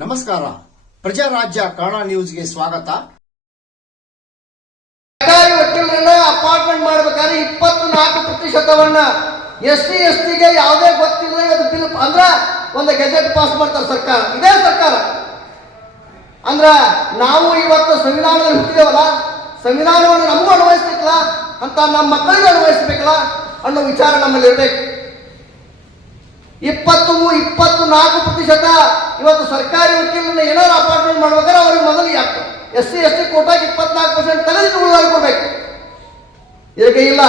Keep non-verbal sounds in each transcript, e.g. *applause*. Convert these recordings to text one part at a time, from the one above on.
ನಮಸ್ಕಾರ. ಪ್ರಜಾರಾಜ್ಯ ಕನ್ನಡ ನ್ಯೂಸ್ಗೆ ಸ್ವಾಗತ. ಸರ್ಕಾರಿ ವಕೀಲರನ್ನ ಅಪಾರ್ಟ್ಮೆಂಟ್ ಮಾಡ್ಬೇಕಾದ್ರೆ ಇಪ್ಪತ್ನಾಲ್ಕು ಪ್ರತಿಶತವನ್ನ ಎಸ್ ಟಿ ಎಸ್ ಟಿಗೆ ಯಾವುದೇ ಗೊತ್ತಿಲ್ಲ ಅದು ಬಿಲ್ ಅಂದ್ರ ಒಂದು ಗೆಜೆಟ್ ಪಾಸ್ ಮಾಡ್ತಾರೆ ಸರ್ಕಾರ. ಇದೇ ಸರ್ಕಾರ. ಅಂದ್ರ ನಾವು ಇವತ್ತು ಸಂವಿಧಾನದಲ್ಲಿ ಹುಟ್ಟಿದೇವಲ್ಲ ಸಂವಿಧಾನವನ್ನು ನಮಗೂ ಅನ್ವಯಿಸ್ಬೇಕಲ್ಲ ಅಂತ ನಮ್ಮ ಮಕ್ಕಳಿಗೆ ಅನ್ವಯಿಸ್ಬೇಕಲ್ಲ ಅನ್ನೋ ವಿಚಾರ ನಮ್ಮಲ್ಲಿ ಇರಬೇಕು. ಇಪ್ಪತ್ತು ಇಪ್ಪತ್ತು ನಾಲ್ಕು ಪ್ರತಿಶತ ಇವತ್ತು ಸರ್ಕಾರಿ ವಕೀಲರನ್ನ ಏನಾದ್ರು ಅಪಾರ್ಟ್ಮೆಂಟ್ ಮಾಡ್ಬೇಕಾದ್ರೆ ಅವ್ರಿಗೆ ಮೊದಲು ಯಾಕೆ ಎಸ್ ಸಿ, ಎಸ್ ಟಿ ಕೋಟಾಗಿ ಇಪ್ಪತ್ನಾಲ್ಕು ಪರ್ಸೆಂಟ್ ತೆಗೆದು ಕೊಡಬೇಕು. ಇದಕ್ಕೆ ಇಲ್ಲ.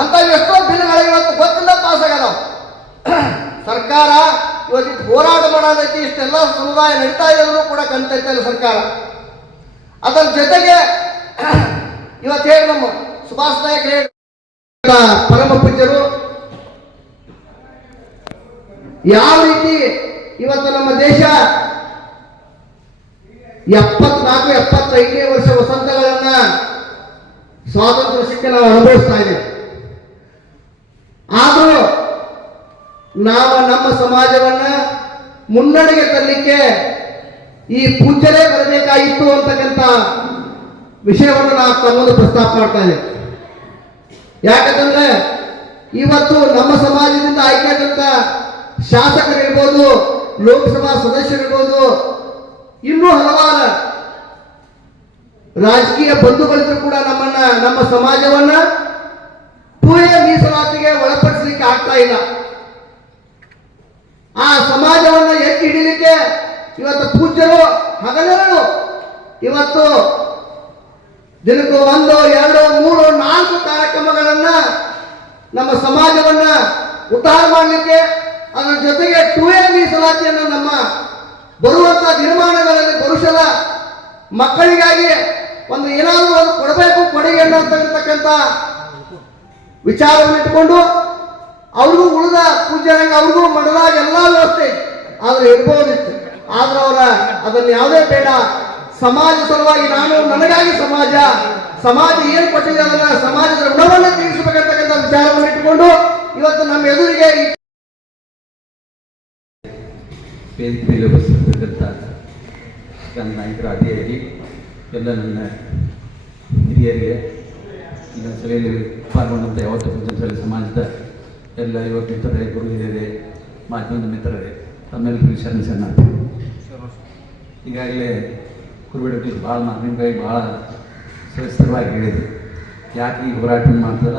ಅಂತ ಎಷ್ಟೋ ಬಿಲ್ಗಳು ಇವತ್ತು ಗೊತ್ತಿಲ್ಲ ಪಾಸ್ ಆಗ್ಯಾವ ಸರ್ಕಾರ ಇವತ್ತು ಹೋರಾಟ ಮಾಡೋದೈತಿ, ಇಷ್ಟೆಲ್ಲ ಸಮುದಾಯ ನಡೀತಾ ಇದ್ರು ಕೂಡ ಕಂತೈತಲ್ಲ ಸರ್ಕಾರ. ಅದರ ಜೊತೆಗೆ *coughs* ಇವತ್ತು ಹೇಳಿ ನಮ್ಮ ಸುಭಾಷ್ ನಾಯಕ್ ಹೇಳಿ. ಪರಮ ಪೂಜ್ಯರು, ಯಾವ ರೀತಿ ಇವತ್ತು ನಮ್ಮ ದೇಶ ಎಪ್ಪತ್ನಾಲ್ಕು, ಎಪ್ಪತ್ತೈದನೇ ವರ್ಷ ವಸಂತಗಳನ್ನ ಸ್ವಾತಂತ್ರ್ಯ ಸಿಕ್ಕ ನಾವು ಅನುಭವಿಸ್ತಾ ಇದ್ದೇವೆ. ಆದರೂ ನಾವು ನಮ್ಮ ಸಮಾಜವನ್ನ ಮುನ್ನಡೆಗೆ ತರಲಿಕ್ಕೆ ಈ ಪೂಜ್ಯರೇ ಬರಬೇಕಾಗಿತ್ತು ಅಂತಕ್ಕಂಥ ವಿಷಯವನ್ನು ನಾವು ತಮ್ಮನ್ನು ಪ್ರಸ್ತಾಪ ಮಾಡ್ತಾ ಇದ್ದೇವೆ. ಯಾಕಂತಂದ್ರೆ ಇವತ್ತು ನಮ್ಮ ಸಮಾಜದಿಂದ ಆಯ್ಕೆಯಾದಂತ ಶಾಸಕರಿರ್ಬೋದು, ಲೋಕಸಭಾ ಸದಸ್ಯರಿರ್ಬೋದು, ಇನ್ನೂ ಹಲವಾರು ರಾಜಕೀಯ ಬಂಧುಗಳಿದ್ರು ಕೂಡ ನಮ್ಮನ್ನ, ನಮ್ಮ ಸಮಾಜವನ್ನ ಪೂರ್ಣ ಮೀಸಲಾತಿಗೆ ಒಳಪಡಿಸಲಿಕ್ಕೆ ಆಗ್ತಾ ಇಲ್ಲ. ಆ ಸಮಾಜವನ್ನ ಎತ್ತಿ ಹಿಡಿಲಿಕ್ಕೆ ಇವತ್ತು ಪೂಜ್ಯರು ಹಗಲರು ಇವತ್ತು ದಿನಕ್ಕೂ ಒಂದು, ಎರಡೋ, ಮೂರೋ, ನಾಲ್ಕು ಕಾರ್ಯಕ್ರಮಗಳನ್ನ ನಮ್ಮ ಸಮಾಜವನ್ನ ಉದ್ಧಾರ ಮಾಡಲಿಕ್ಕೆ, ಅದರ ಜೊತೆಗೆ ಟೂ ಎ ಮೀಸಲಾತಿಯನ್ನು ನಮ್ಮ ಬರುವಂತ ದಿನಮಾನಗಳಲ್ಲಿ ಭವಿಷ್ಯದ ಮಕ್ಕಳಿಗಾಗಿ ಒಂದು ಏನಾದರೂ ಒಂದು ಕೊಡಬೇಕು ಕೊಡುಗೆಯನ್ನು ಅಂತಕ್ಕಂಥ ವಿಚಾರವನ್ನು ಇಟ್ಕೊಂಡು ಅವ್ರಿಗೂ ಉಳಿದ ಪೂಜ್ಯರಂಗ ಅವ್ರಿಗೂ ಮಡಲಾಗ ಎಲ್ಲ ವ್ಯವಸ್ಥೆ. ಆದ್ರೆ ಇರ್ಬೋದಿತ್ತು ಆದ್ರೆ ಅವರ ಅದನ್ನು ಯಾವುದೇ ಬೇಡ ಸಮಾಜ ಸಲುವಾಗಿ ನಾನು ನನಗಾಗಿ ಸಮಾಜ ಸಮಾಜ ಏನು ಕೊಟ್ಟಿದೆ ಅದನ್ನ ಸಮಾಜದ ಋಣವನ್ನು ತೀರಿಸಬೇಕಂತಕ್ಕಂಥ ವಿಚಾರವನ್ನು ಇಟ್ಟುಕೊಂಡು ಇವತ್ತು ನಮ್ಮ ಎದುರಿಗೆ ವೇದಿಕೆ ಮೇಲೆ ನನ್ನ ನಾಯಕರ ಅಧಿಯಾಗಿ ಎಲ್ಲ ನನ್ನ ಹಿರಿಯರಿಗೆ ನನ್ನ ಸಭೆಯಲ್ಲಿ ಪಾಲ್ಗೊಂಡಂಥ ಯಾವತ್ತು ಪಂಚಮಸಾಲಿ ಸಮಾಜದ ಎಲ್ಲ ಯುವ ಮಿತ್ರರೇ ಗುರು ಹಿರಿಯರೇ ಮಾಧ್ಯಮದ ಮಿತ್ರರೇ ತಮ್ಮೆಲ್ಲರಿಗೂ ಶರಣ ಸಣ್ಣ ಈಗಾಗಲೇ ಕುರುಬಿಡಕ್ಕೆ ಭಾಳ ಮಾಧ್ಯಮವಾಗಿ ಭಾಳ ಸವಿಸ್ತರವಾಗಿ ಹೇಳಿದರು ಯಾಕೆ ಈ ಹೋರಾಟ ಮಾಡ್ತಾರ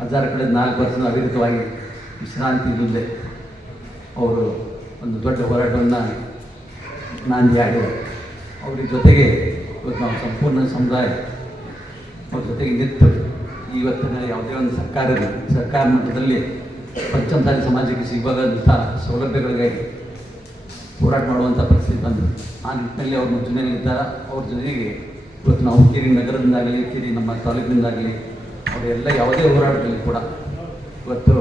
ಹಜಾರ ಕಡೆ ನಾಲ್ಕು ವರ್ಷ ಅವಿರತವಾಗಿ ವಿಶ್ರಾಂತಿ ಇಲ್ಲದೆ ಅವರು ಒಂದು ದೊಡ್ಡ ಹೋರಾಟವನ್ನು ನಾಂದಿ ಆಗಿದೆ ಅವ್ರ ಜೊತೆಗೆ ಇವತ್ತು ನಾವು ಸಂಪೂರ್ಣ ಸಮುದಾಯ ಅವ್ರ ಜೊತೆಗೆ ನಿಂತು ಇವತ್ತಿನ ಯಾವುದೇ ಒಂದು ಸರ್ಕಾರದ ಸರ್ಕಾರ ಮಟ್ಟದಲ್ಲಿ ಪಂಚಮಸಾಲಿ ಸಮಾಜಕ್ಕೆ ಸಿಗಬಾರದಂಥ ಸೌಲಭ್ಯಗಳಿಗಾಗಿ ಹೋರಾಟ ಮಾಡುವಂಥ ಪರಿಸ್ಥಿತಿ ಬಂದರು ಆ ನಿಟ್ಟಿನಲ್ಲಿ ಅವ್ರ ಮುಂಚೂಣಿಯಲ್ಲಿದ್ದಾರೆ ಅವ್ರ ಜೊತೆಗೆ ಇವತ್ತು ನಾವು ಕಿರಿ ನಗರದಿಂದಾಗಲಿ ಕಿರಿ ನಮ್ಮ ತಾಲೂಕಿನಿಂದಾಗಲಿ ಅವರೆಲ್ಲ ಯಾವುದೇ ಹೋರಾಟದಲ್ಲಿ ಕೂಡ ಇವತ್ತು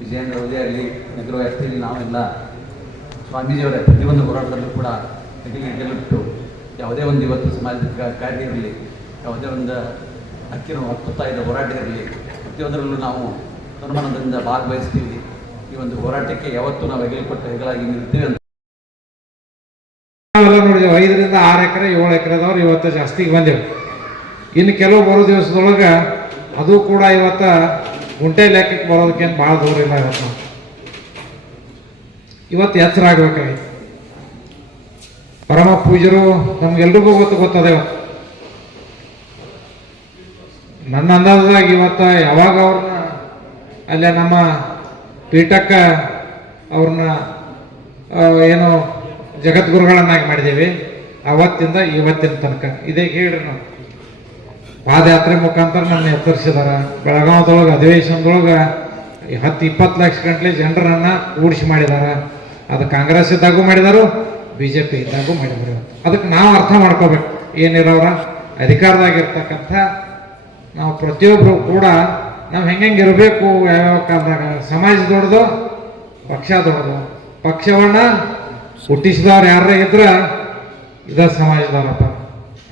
ವಿಜಯೇಂದ್ರ ಅವರೇ ಆಗಲಿ, ನಗರ ವ್ಯಾಪ್ತಿಯಲ್ಲಿ ನಾವೆಲ್ಲ ಸ್ವಾಮೀಜಿಯವರ ಪ್ರತಿಯೊಂದು ಹೋರಾಟದಲ್ಲೂ ಕೂಡ ಹೆಗಲಿಗೆ ಗೆಲ್ಲಿಟ್ಟು ಯಾವುದೇ ಒಂದು ಇವತ್ತು ಸಮಾಜದ ಕಾರ್ಯ ಇರಲಿ, ಯಾವುದೇ ಒಂದು ಹಕ್ಕಿನ ಹಕ್ಕುತ್ತಾ ಇದ್ದ ಹೋರಾಟ ಇರಲಿ, ಪ್ರತಿಯೊಂದರಲ್ಲೂ ನಾವು ಅನುಮಾನದಿಂದ ಭಾಗವಹಿಸ್ತೀವಿ. ಈ ಒಂದು ಹೋರಾಟಕ್ಕೆ ಯಾವತ್ತೂ ನಾವು ಹೆಗಲು ಕೊಟ್ಟ ಹೆಗಲಾಗಿ ನಿಲ್ತೀವಿ ಅಂತ ನಾವೆಲ್ಲ ನೋಡಿದೆವು ಐದರಿಂದ ಆರು ಎಕರೆ, ಏಳು ಎಕರೆದವ್ರು ಇವತ್ತು ಜಾಸ್ತಿಗೆ ಬಂದೆವು. ಇನ್ನು ಕೆಲವು ಬರೋ ದಿವಸದೊಳಗೆ ಅದು ಕೂಡ ಇವತ್ತ ಗುಂಟೆ ಲೆಕ್ಕಕ್ಕೆ ಬರೋದಕ್ಕೇನು ಭಾಳ ದೂರ ಇಲ್ಲ ಇವತ್ತು. ಇವತ್ತು ಎಚ್ಚರ ಆಗ್ಬೇಕಾಗಿತ್ತು. ಪರಮ ಪೂಜರು ನಮ್ಗೆಲ್ರಿಗೂ ಗೊತ್ತು ಗೊತ್ತದೆ. ನನ್ನ ಅಂದಾಜದಾಗ ಇವತ್ತ ಯಾವಾಗ ಅವ್ರನ್ನ, ಅಲ್ಲೇ ನಮ್ಮ ಪೀಠಕ್ಕೆ ಅವ್ರನ್ನ ಏನು ಜಗದ್ಗುರುಗಳನ್ನಾಗಿ ಮಾಡಿದ್ದೀವಿ. ಅವತ್ತಿಂದ ಇವತ್ತಿನ ತನಕ. ಇದೇ ಹೇಳ್ರಿ ನಾವು. ಪಾದಯಾತ್ರೆ ಮುಖಾಂತರ ನನ್ನ ಎತ್ತರಿಸಿದಾರ. ಬೆಳಗಾವದೊಳಗೆ, ಅಧಿವೇಶನದೊಳಗೆ ಹತ್ತು ಇಪ್ಪತ್ತು ಲಕ್ಷ ಗಂಟ್ಲೆ ಜನರನ್ನ ಕೂಡಿಸಿ ಮಾಡಿದಾರ. ಅದು ಕಾಂಗ್ರೆಸ್ ಇದ್ದಾಗೂ ಮಾಡಿದಾರು ಬಿ ಜೆ ಪಿ ಇದ್ದಾಗೂ ಮಾಡಿದರು. ಅದಕ್ಕೆ ನಾವು ಅರ್ಥ ಮಾಡ್ಕೋಬೇಕು. ಏನಿರೋರ? ಅಧಿಕಾರದಾಗಿರ್ತಕ್ಕಂಥ ನಾವು ಪ್ರತಿಯೊಬ್ಬರು ಕೂಡ ನಾವು ಹೆಂಗೆ ಇರಬೇಕು ಯಾವ್ಯಾವ ಕಾಲದಾಗ. ಸಮಾಜ ದೊಡ್ಡದು, ಪಕ್ಷ ದೊಡ್ಡದು. ಪಕ್ಷವನ್ನ ಹುಟ್ಟಿಸಿದವ್ರು ಯಾರೇ ಇದ್ರ ಇದ ಸಮಾಜದವ್ರಪ್ಪ.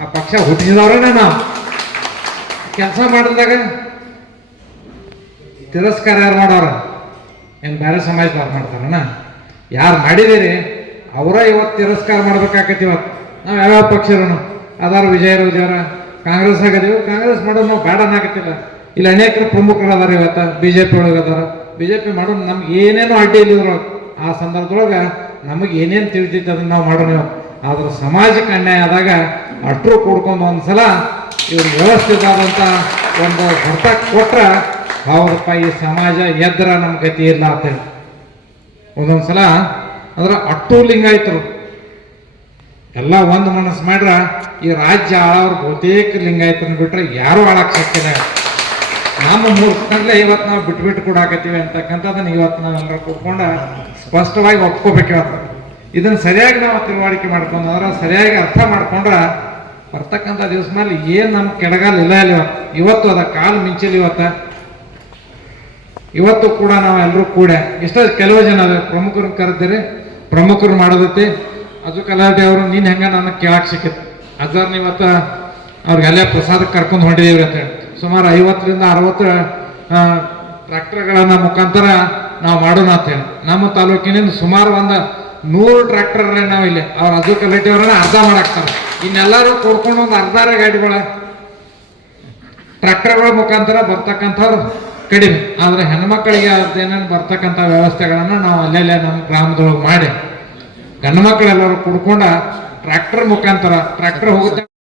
ಆ ಪಕ್ಷ ಹುಟ್ಟಿಸಿದವ್ರೇ ನಾವು. ಕೆಲಸ ಮಾಡಿದಾಗ ತಿರಸ್ಕಾರ ಯಾರು ಮಾಡೋರ? ಏನು ಬೇರೆ ಸಮಾಜದವ್ರು ಮಾಡ್ತಾರಣ್ಣ ಯಾರು ಮಾಡಿದಿರಿ? ಅವರ ಇವತ್ತು ತಿರಸ್ಕಾರ ಮಾಡ್ಬೇಕಾಕತಿ ಇವತ್ತು ನಾವು ಯಾವ್ಯಾವ ಪಕ್ಷರು ಅದಾರ ವಿಜಯ ವಿಜಯರ ಕಾಂಗ್ರೆಸ್ ಆಗದೀವಿ ಕಾಂಗ್ರೆಸ್ ಮಾಡೋದು ನಾವು ಬೇಡ ಅನ್ನಕತ್ತಿಲ್ಲ. ಇಲ್ಲಿ ಅನೇಕ ಪ್ರಮುಖರು ಅದಾರ ಇವತ್ತು. ಬಿ ಜೆ ಪಿ ಒಳಗೆ ಅದಾರ. ಬಿ ಜೆ ಪಿ ಮಾಡೋದು ನಮ್ಗೆ ಏನೇನು ಅಡ್ಡಿ ಇಲ್ಲ ಇದ್ರೊಳಗೆ ಆ ಸಂದರ್ಭದೊಳಗೆ ನಮಗೆ ಏನೇನು ತಿಳಿದಿದ್ದು ಅದನ್ನು ನಾವು ಮಾಡೋಣ ಆದ್ರೆ ಸಮಾಜಕ್ಕೆ ಅನ್ಯಾಯ ಆದಾಗ ಅಟ್ರು ಕೂಡ್ಕೊಂಡು ಒಂದ್ಸಲ ಇವ್ರು ವ್ಯವಸ್ಥಿತವಾದಂಥ ಒಂದು ಹೊರತ ಕೊಟ್ಟರೆ ಹೌದಪ್ಪ ಈ ಸಮಾಜ ಎದ್ರ ನಮ್ಮ ಗತಿ ಇಲ್ಲ ಅಂತೇಳಿ ಒಂದೊಂದ್ಸಲ ಅಂದ್ರೆ ಅಟ್ಟು ಲಿಂಗಾಯಿತರು. ಎಲ್ಲ ಒಂದು ಮನಸ್ಸು ಮಾಡ್ರ ಈ ರಾಜ್ಯ ಆಳವ್ರ ಬಹುತೇಕ ಲಿಂಗಾಯತನ ಬಿಟ್ರೆ ಯಾರು ಆಳಕ್ಕೆ ಶಕ್ತಿಲ್ಲ ನಮ್ಮ ಮೂರ್ಖಂಡ್ಲೆ ಇವತ್ತು ನಾವು ಬಿಟ್ಬಿಟ್ಟು ಬಿಟ್ಟು ಕೊಡಾಕತ್ತೀವಿ ಅಂತಕ್ಕಂಥದ್ದನ್ನ ಇವತ್ತು ನಾವೆಲ್ಲರೂ ಕೂತ್ಕೊಂಡ ಸ್ಪಷ್ಟವಾಗಿ ಒಪ್ಕೋಬೇಕು ಹೇಳ್ತಾರೆ ಇದನ್ನ ಸರಿಯಾಗಿ ನಾವು ತಿಳುವಳಿಕೆ ಮಾಡ್ಕೊಂಡ್ರೆ ಸರಿಯಾಗಿ ಅರ್ಥ ಮಾಡ್ಕೊಂಡ್ರೆ ಬರ್ತಕ್ಕಂಥ ಮೇಲೆ ಏನು ನಮ್ಮ ಕೆಡಗಾಲ ಇಲ್ಲ ಇಲ್ಲ ಇವತ್ತು ಇವತ್ತು ಅದ ಕಾಲು ಮಿಂಚಿಲ್ಲ ಇವತ್ತ. ಇವತ್ತು ಕೂಡ ನಾವು ಎಲ್ಲರೂ ಕೂಡ. ಎಷ್ಟೋ ಕೆಲವು ಜನ ಅದ ಪ್ರಮುಖರನ್ನ ಕರೆದಿರಿ, ಪ್ರಮುಖರು ಮಾಡೋದೈತಿ ಅದು ಕಲಾಟಿ ಅವರು, ನೀನು ಹೆಂಗ ನನ್ನ ಕೇಳಾಕ್ ಸಿಕ್ಕಿತ್ತು ಅದಾರ್ನ ಇವತ್ತ ಅವ್ರಿಗೆಲ್ಲ ಪ್ರಸಾದಕ್ಕೆ ಕರ್ಕೊಂಡು ಹೊಂಟಿದೀವಿ ಅಂತ ಹೇಳಿ. ಸುಮಾರು ಐವತ್ತರಿಂದ ಅರವತ್ತು ಟ್ರ್ಯಾಕ್ಟರ್ಗಳನ್ನ ಮುಖಾಂತರ ನಾವು ಮಾಡೋಣ ಅಂತ ಹೇಳಿ. ನಮ್ಮ ತಾಲೂಕಿನಿಂದ ಸುಮಾರು ಒಂದು ನೂರು ಟ್ರ್ಯಾಕ್ಟರ್ ನಾವು ಇಲ್ಲಿ ಅವ್ರ ಅದು ಕಲೆಕ್ಟಿವ್ ಅರ್ಧ ಮಾಡಾಕ್ತಾರೆ. ಇನ್ನೆಲ್ಲರೂ ಕೂಡ್ಕೊಂಡು ಒಂದು ಅರ್ಧಾರ ಗಾಡಿಗಳ ಟ್ರ್ಯಾಕ್ಟರ್ಗಳ ಮುಖಾಂತರ ಬರ್ತಕ್ಕಂಥವ್ರು ಕಡಿಮೆ. ಆದರೆ ಹೆಣ್ಮಕ್ಳಿಗೆ ಅದೇನೇನು ಬರ್ತಕ್ಕಂಥ ವ್ಯವಸ್ಥೆಗಳನ್ನ ನಾವು ಅಲ್ಲೆಲ್ಲ ನಮ್ಮ ಗ್ರಾಮದೊಳಗೆ ಮಾಡಿ ಗಂಡು ಮಕ್ಕಳೆಲ್ಲರೂ ಕುಡ್ಕೊಂಡ ಟ್ರ್ಯಾಕ್ಟರ್ ಮುಖಾಂತರ, ಟ್ರ್ಯಾಕ್ಟರ್ ಹೋಗುತ್ತೆ